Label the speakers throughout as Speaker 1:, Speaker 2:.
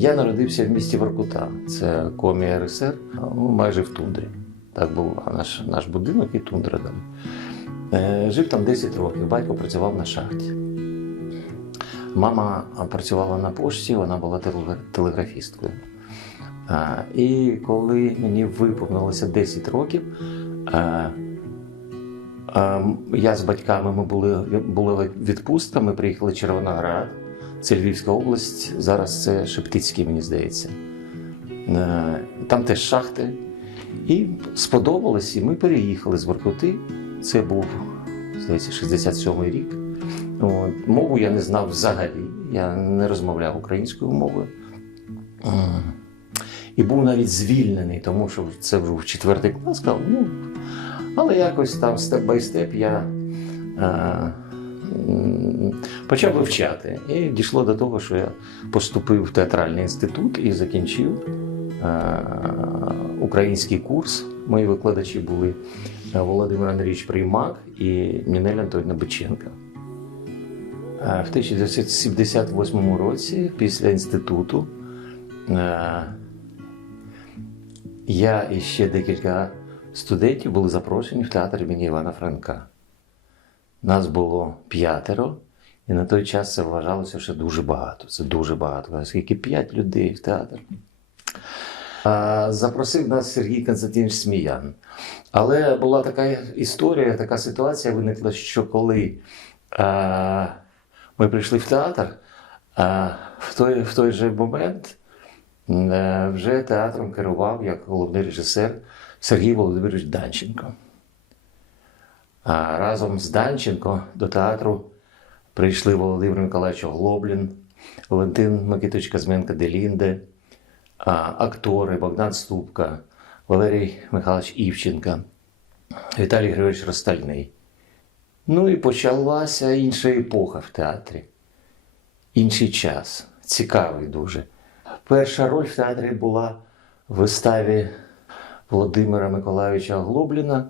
Speaker 1: Я народився в місті Воркута, це комі РСР, ну, майже в тундрі. Так був наш, наш будинок і тундра далі. Е, Жив там 10 років, батько працював на шахті. Мама працювала на пошті, вона була телеграфісткою. І коли мені виповнилося 10 років, а, а, я з батьками ми були, були відпустка, ми приїхали в Червоноград, це Львівська область, зараз це Шептицький, мені здається. Е, Там теж шахти. І сподобалось, і ми переїхали з Воркути. Це був, здається, 67-й рік. От. Мову я не знав взагалі. Я не розмовляв українською мовою. І був навіть звільнений, тому що це був четвертий клас. Сказав, ну, але якось там степ бай степ я е, почав вивчати. І дійшло до того, що я поступив в театральний інститут і закінчив е, український курс. Мої викладачі були е, Володимир Андрійович Приймак і Нінеля Антонівна Биченка. Е, В 1978 році, після інституту, я і ще декілька студентів були запрошені в театр імені Івана Франка. Нас було п'ятеро, і на той час це вважалося ще дуже багато. Це дуже багато. Оскільки п'ять людей в театр. А, Запросив нас Сергій Константинович Сміян. Але була така історія, така ситуація виникла, що коли а, ми прийшли в театр, а, в, той, в той же момент е, вже театром керував як головний режисер Сергій Володимирович Данченко. А разом з Данченко до театру прийшли Володимир Миколаївич Глоблін, Валентин Микитович Казменко Делінде, актори Богдан Ступка, Валерій Михайлович Івченко, Віталій Григорович Ростальний. Ну і почалася інша епоха в театрі. Інший час, цікавий дуже. Перша роль в театрі була в виставі Володимира Миколайовича Глобліна.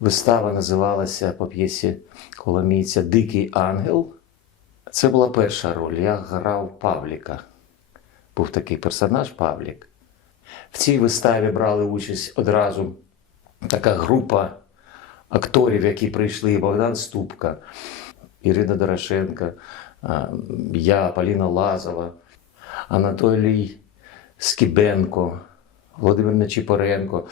Speaker 1: Вистава називалася по п'єсі Коломійця Дикий ангел. Це була перша роль. Я грав Павліка. Був такий персонаж Павлік. В цій виставі брали участь одразу така група акторів, які прийшли: Богдан Ступка, Ірина Дорошенка, я, Поліна Лазова, Анатолій Скібенко, Володимир Нечіпоренко.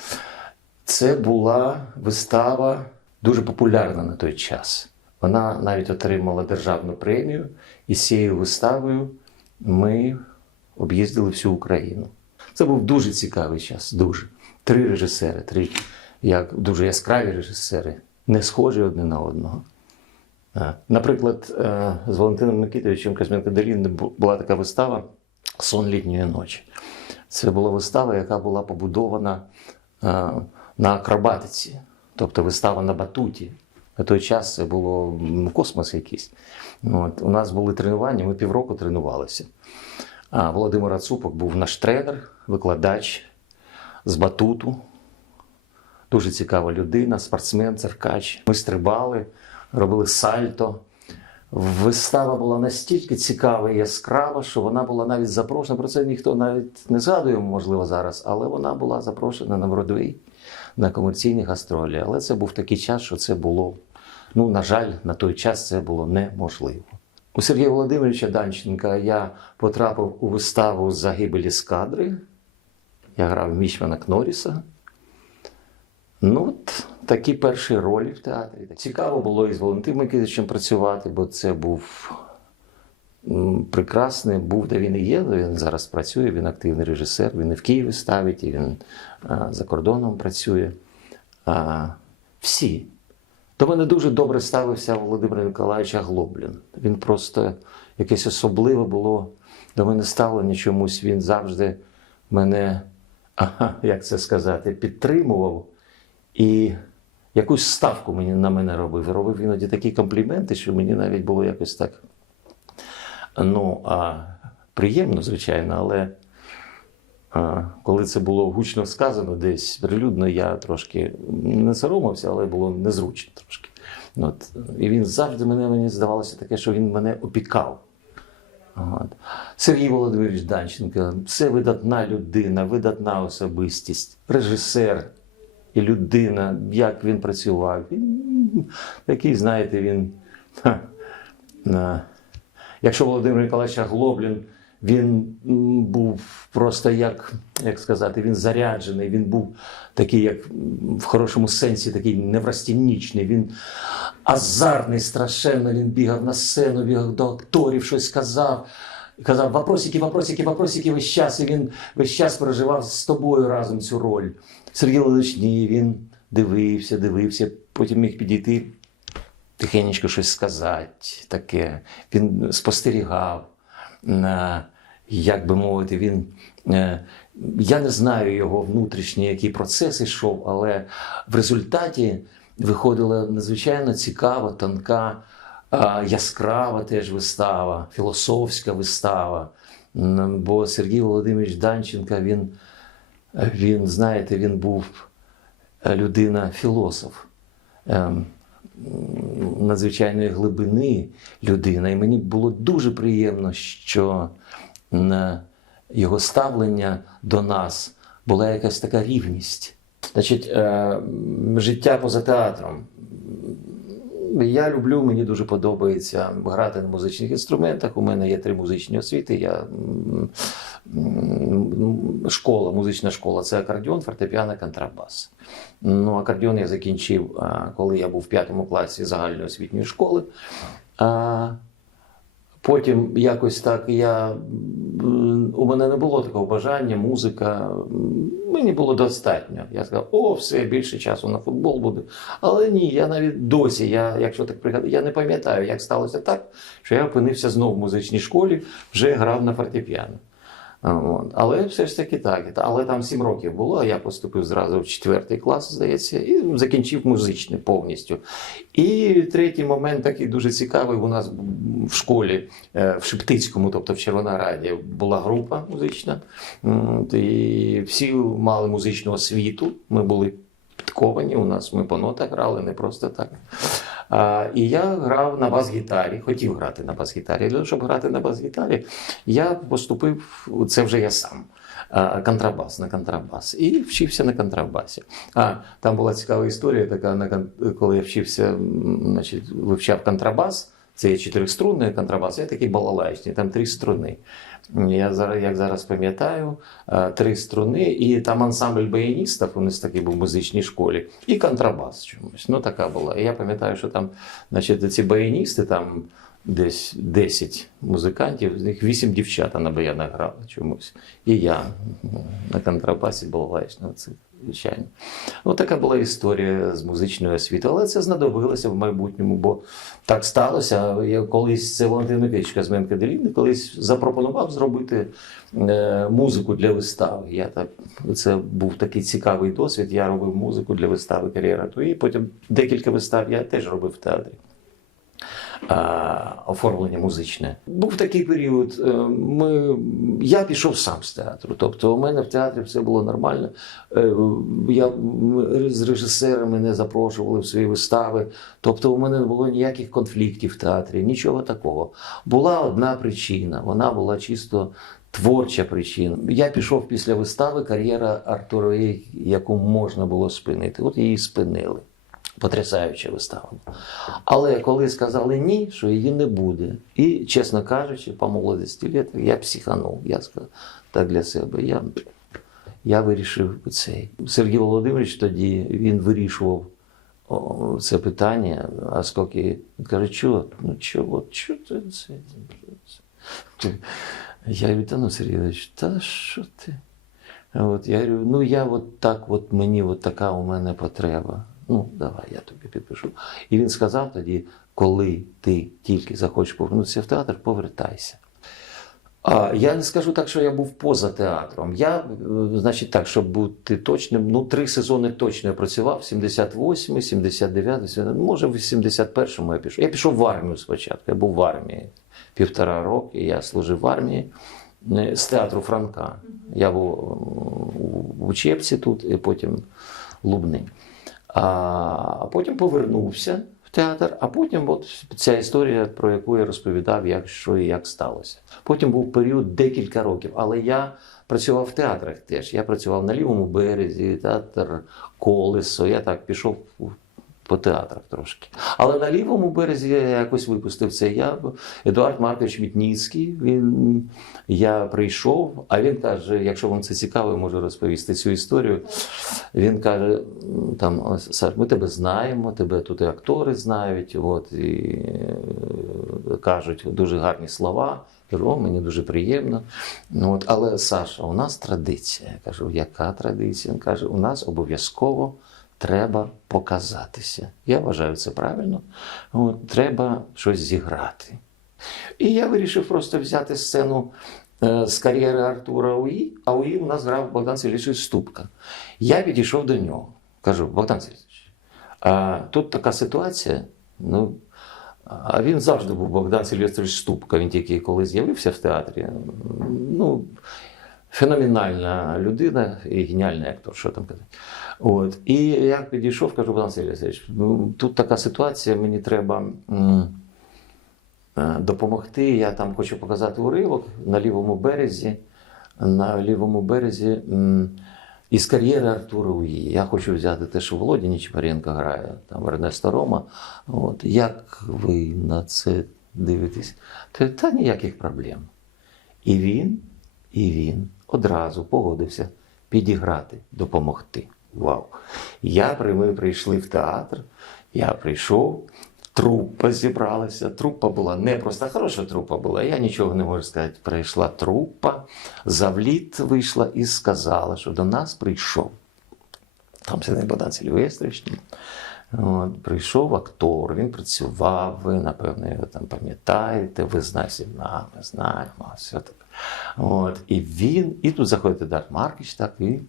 Speaker 1: Це була вистава дуже популярна на той час. Вона навіть отримала державну премію, і з цією виставою ми об'їздили всю Україну. Це був дуже цікавий час. Дуже. Три режисери, три як дуже яскраві режисери, не схожі одне на одного. Е, Наприклад, е, з Валентином Микитовичем Казьменко Делін була така вистава Сон літньої ночі. Це була вистава, яка була побудована е, на акробатиці, тобто вистава на батуті. На той час це було космос якийсь. От, у нас були тренування, ми півроку тренувалися. А Володимир Ацупок був наш тренер, викладач з батуту. Дуже цікава людина, спортсмен, циркач. Ми стрибали, робили сальто. Вистава була настільки цікава і яскрава, що вона була навіть запрошена. Про це ніхто навіть не згадує, можливо, зараз, але вона була запрошена на Бродвей, на комерційні гастролі. Але це був такий час, що це було, ну, на жаль, на той час це було неможливо. У Сергія Володимировича Данченка я потрапив у виставу Загибелі ескадри. Я грав Мічмана Кноріса. Ну, от такі перші ролі в театрі. Цікаво було і з Валентином Микитовичем працювати, бо це був прекрасний, був, де він і є, він зараз працює, він активний режисер, він і в Києві ставить, і він а, за кордоном працює. А, всі. До мене дуже добре ставився Володимир Миколаївич Глоблін. Він просто якесь особливе було до мене ставлення чомусь. Він завжди мене, ага, як це сказати, підтримував. І якусь ставку мені на мене робив. Робив іноді такі компліменти, що мені навіть було якось так. Ну, а, приємно, звичайно, але а, коли це було гучно сказано десь прилюдно, я трошки не соромився, але було незручно трошки. От. І він завжди мене мені здавалося таке, що він мене опікав. От. Сергій Володимирович Данченко це видатна людина, видатна особистість, режисер і людина, як він працював. Він такий, знаєте, він. Якщо Володимир Ніколаївич Глоблін, він був просто як, як сказати, він заряджений, він був такий, як в хорошому сенсі, такий неврастінічний, він азартний, страшенно, він бігав на сцену, бігав до акторів, щось казав. Казав вопросики, вопросики, вопросики весь час, і він весь час переживав з тобою разом цю роль. Сергій ні, він дивився, дивився, потім міг підійти тихенечко щось сказати таке. Він спостерігав, як би мовити, він. е, Я не знаю його внутрішні, які процеси йшов, але в результаті виходила надзвичайно цікава, тонка, яскрава теж вистава, філософська вистава. Бо Сергій Володимирович Данченко, він, він знаєте, він був е, людина-філософ. Ем, надзвичайної глибини людина. І мені було дуже приємно, що його ставлення до нас була якась така рівність. Значить, е, життя поза театром. Я люблю, мені дуже подобається грати на музичних інструментах. У мене є три музичні освіти. Я школа, музична школа це акордіон, фортепіано, контрабас. Ну, акордіон я закінчив, коли я був в п'ятому класі загальної освітньої школи. Потім якось так я у мене не було такого бажання, музика. Мені було достатньо. Я сказав, о, все, більше часу на футбол буде. Але ні, я навіть досі, я, якщо так пригадую, я не пам'ятаю, як сталося так, що я опинився знову в музичній школі, вже грав на фортепіано. От. Але все ж таки так. Але там сім років було, я поступив зразу в четвертий клас, здається, і закінчив музичний повністю. І третій момент такий дуже цікавий. У нас в школі е, в Шептицькому, тобто в Червонограді, була група музична. І всі мали музичну освіту. Ми були підковані. У нас ми по нотах грали, не просто так. І я грав на бас-гітарі, хотів грати на бас-гітарі. Для того, щоб грати на бас-гітарі, я поступив, це вже я сам. Контрабас на контрабас і вчився на контрабасі. А там була цікава історія, така коли я вчився, значить, вивчав контрабас. Це є чотириструнний контрабас, я такий балалайчний, там три струни. Я зараз, як зараз пам'ятаю, е, три струни, і там ансамбль баяністів, у нас такий був в музичній школі, і контрабас чомусь. Ну, така була. І я пам'ятаю, що там, значить, ці баяністи, там десь 10 музикантів, з них 8 дівчата на баянах грали чомусь. І я на контрабасі балалайчного, це звичайно. Ну, така була історія з музичною освітою, але це знадобилося в майбутньому, бо так сталося. Я колись це Валентин Микитич Казменко Делівний колись запропонував зробити е, музику для вистави. Я так, це був такий цікавий досвід. Я робив музику для вистави кар'єра Туї. Потім декілька вистав я теж робив в театрі. А, оформлення музичне. Був такий період. е, Ми, я пішов сам з театру. Тобто, у мене в театрі все було нормально. Е, Я з режисерами не запрошували в свої вистави. Тобто, у мене не було ніяких конфліктів в театрі, нічого такого. Була одна причина. Вона була чисто. Творча причина. Я пішов після вистави кар'єра Артурової, яку можна було спинити. От її спинили. Потрясаюча вистава. Але коли сказали ні, що її не буде. І, чесно кажучи, по молодості літ я психанув. Я сказав так для себе. Я, я вирішив цей. Сергій Володимирович тоді він вирішував це питання, а скільки він каже, чого? Ну чого, чого це? Я говорю, та ну Сергій Володимирович, та що ти? От, я говорю, ну я от так, от мені от така у мене потреба. Ну, давай, я тобі підпишу. І він сказав тоді, коли ти тільки захочеш повернутися в театр, повертайся. А я не скажу так, що я був поза театром. Я, е, значить, так, щоб бути точним, ну, три сезони точно я працював: 78, 79, 70, може, в 71-му я пішов. Я пішов в армію спочатку. Я був в армії півтора роки, я служив в армії е, з театру Франка. Я був в Учебці тут і потім Лубни. А потім повернувся в театр, а потім от ця історія, про яку я розповідав, як що і як сталося. Потім був період декілька років, але я працював в театрах теж. Я працював на лівому березі, театр Колесо. Я так пішов по театрах трошки. Але на лівому березі я якось випустив це. Я Едуард Маркович Мітніцький. Він я прийшов, а він каже: якщо вам це цікаво, я можу розповісти цю історію. Він каже: там Саш, ми тебе знаємо, тебе тут і актори знають. От і е, кажуть дуже гарні слова. О, мені дуже приємно. Ну, от, але Саша, у нас традиція. Я кажу, яка традиція? Він каже, у нас обов'язково треба показатися. Я вважаю це правильно. От, треба щось зіграти. І я вирішив просто взяти сцену е, з кар'єри Артура Уї, а Уї у нас грав Богдан Сергійович Ступка. Я підійшов до нього. Кажу, Богдан Сергійович, а тут така ситуація. Ну, а він завжди був Богдан Сильвестрович Ступка. Він тільки коли з'явився в театрі. Ну, феноменальна людина і геніальний актор, що там казати. От. І я підійшов, кажу, Богдан Сильвестрович, ну, тут така ситуація, мені треба. е, допомогти. Я там хочу показати уривок на лівому березі. На лівому березі із кар'єри Артура Уї. Я хочу взяти те, що Володя Нічмаренко грає, там Ернеста Рома. От. Як ви на це дивитесь? Та ніяких проблем. І він, і він одразу погодився підіграти, допомогти. Вау! Я ми прийшли в театр, я прийшов, трупа зібралася. Трупа була не просто хороша трупа була. Я нічого не можу сказати. Прийшла трупа, завліт вийшла і сказала, що до нас прийшов. Там сидить Богдан Сильвестрович. От, прийшов актор, він працював, ви, напевно, його там пам'ятаєте, ви знаєте, «Да, ми знаємо, все таке. От, і він, і тут заходить Едар Маркіч, так, і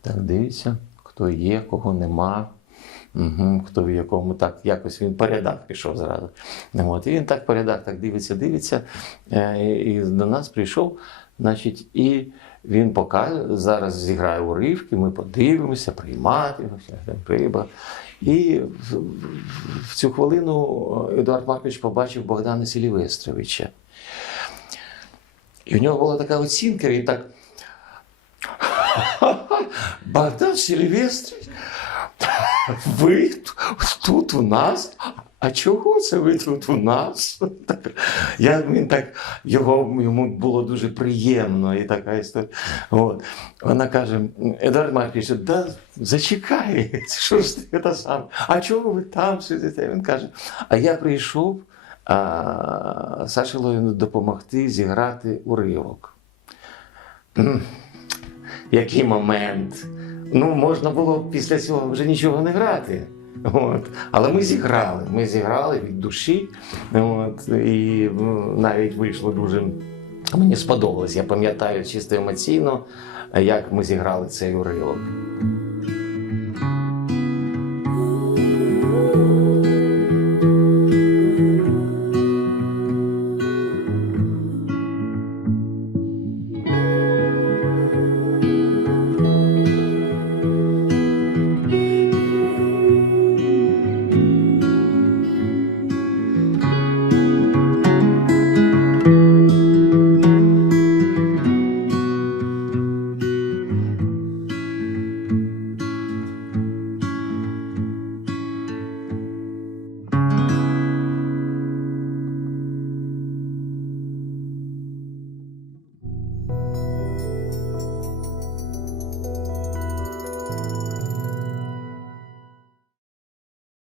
Speaker 1: так дивиться, хто є, кого нема. Угу, хто в якому так якось він порядок пішов зразу. От, і він так порядок так дивиться, дивиться. е, І до нас прийшов, значить, і він покаже, зараз зіграє уривки, ми подивимося, приймати, риба. І в, цю хвилину Едуард Маркович побачив Богдана Сілівестровича. І в нього була така оцінка, він так. Богдан Сильвестрович, ви тут у нас? А чого це ви тут у нас? Я, він так, його, йому було дуже приємно і така історія. От. Вона каже: Едуард Маркович, да зачекай, що ж ти це сам? А чого ви там сидите? Він каже: А я прийшов а, Саші Ловіну допомогти зіграти уривок. Який момент? Ну, можна було після цього вже нічого не грати. От. Але ми зіграли. Ми зіграли від душі. От. І ну, навіть вийшло дуже. Мені сподобалось. Я пам'ятаю чисто емоційно, як ми зіграли цей уривок.